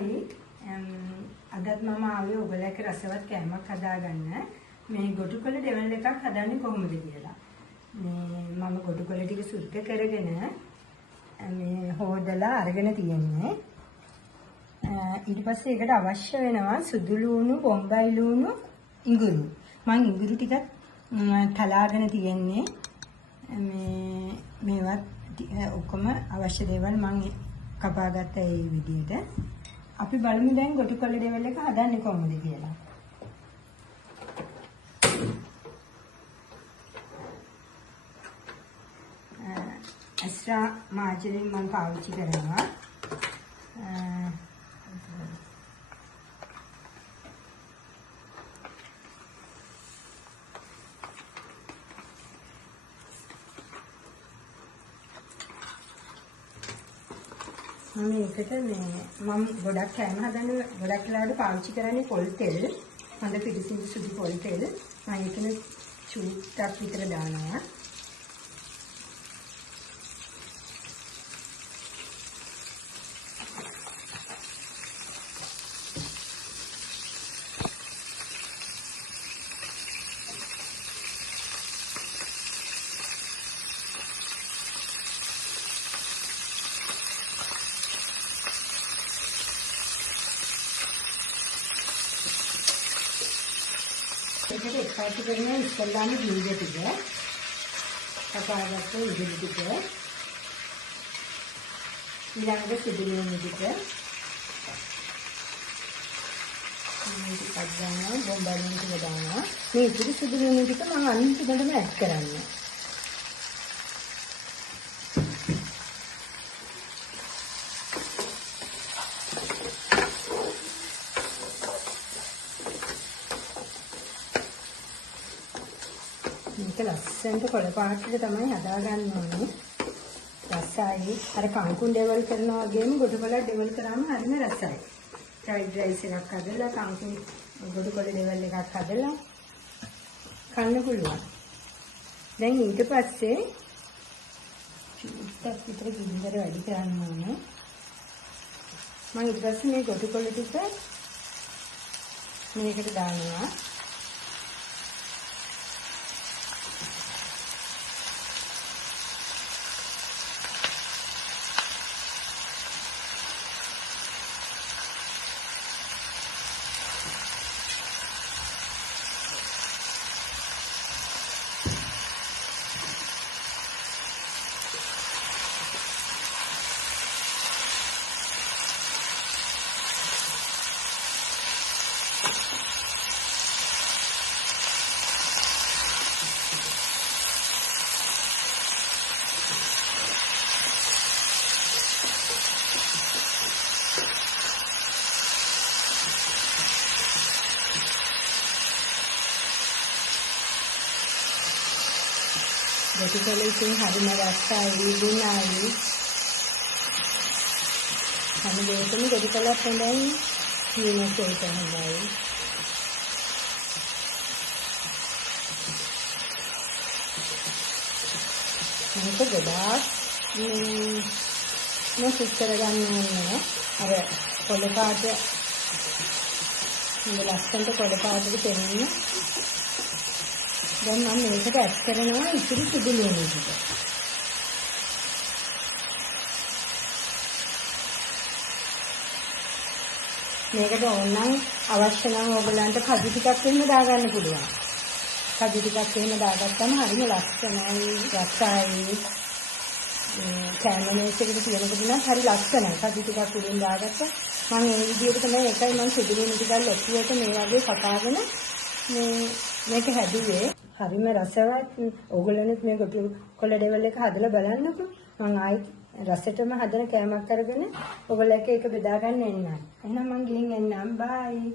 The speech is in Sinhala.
අවසරයි. අදත් මම ආවේ ඔයගොල්ලෝ එක්ක රසවත් කෑමක් හදාගන්න. මේ ගොටුකොළ ඩෙවල් එකක් හදන්නේ කොහොමද කියලා. මම ගොටුකොළ ටික සුද්ධ කරගෙන මේ හොදලා අරගෙන තියෙන්නේ. ඊට පස්සේ ඒකට අවශ්‍ය වෙනවා සුදු ලුණු, බොම්බයි ලුණු, ඉඟුරු. මම ඉඟුරු ටිකක් තලාගෙන තියෙන්නේ. මේවත් ඔක්කොම අවශ්‍ය දේවල් මම කපාගත්ත ඒ විදිහට. අපි බලමු දැන් ගොටුකොළ ඩෙවල් එක හදන්නේ කොහොමද කියලා. එක්ස්ට්‍රා මාර්ජරින් මම පාවිච්චි කරනවා. මේකට මම ගොඩක් කෑම හදන්න ගොඩක් වෙලාවට පාවිච්චි කරන්නේ පොල් තෙල්. හොඳ පිටිසිඳු සුදු පොල් තෙල්. මම ඒකන චූට්ටක් විතර දානවා. ඒකට එක්පාසු කරන ඉස්සල්ලාම ජීවිත ටික කපාගත්ත ඉදිරි ටික ඊළඟට සිදුලුණු ටික ටිකක් දානවා බොම්බලුණු ටික දානවා මේ ඉතිරි සිදුලුණු ටික මම අන්තිමටම ඇඩ් කරන්නේ මේක ලස්සනට කොළ පාටට තමයි හදාගන්න ඕනේ. රසයි. අර කංකුන් ඩෙවල් කරනවා වගේම ගොඩකොළ ඩෙවල් කරාම හරිම රසයි. ෆ්‍රයිඩ් රයිස් එකක් හදලා කංකුන් ගොඩකොළ ඩෙවල් එකක් හදලා කන්න පුළුවන්. දැන් ඊට පස්සේ චුට්ටක් විතර ගින්දර වැඩි කරන්න ඕනේ. මම ඊට පස්සේ මේ ගොඩකොළ ටික මේකට දානවා. ගොටුකොළ ඉතින් හරිම රසයි ගුණයි හැම දෙයකම ගොටුකොළත් හොඳයි සීනස් එක හොඳයි මේක ගොඩාක් මොකක් කරගන්න ඕනේ අර කොළ පාට මේ ලස්සනට කොළ පාටට තෙන්නේ දැන් මම මේකට ඇඩ් කරනවා ඉතිරි සුදු ලුණු ටික. මේකට ඕනනම් අවශ්‍ය නම් ඔයගලන්ට කජු ටිකක් එහෙම දාගන්න පුළුවන්. කජු ටිකක් එහෙම දාගත්තම හරිම ලස්සනයි, රසයි. කැමරේස් එකට තියනකොට නම් හරි ලස්සනයි. කජු ටිකක් උඩින් දාගත්තා. මම මේ විදිහට තමයි එකයි මම සුදු ලුණු ටිකක් ලොකුවට මේ වගේ කපාගෙන මේක හැදුවේ. හරිම රසවත්. ඕගොල්ලෝනුත් මේ ගොටුකොළ ඩෙවල් එක හදලා බලන්නකෝ. මම ආයි රසෙටම හදන කෑමක් අරගෙන ඕගොල්ලෝ එක බෙදා ගන්න එන්නම්. එහෙනම් මම ගිහින් එන්නම්. බයි.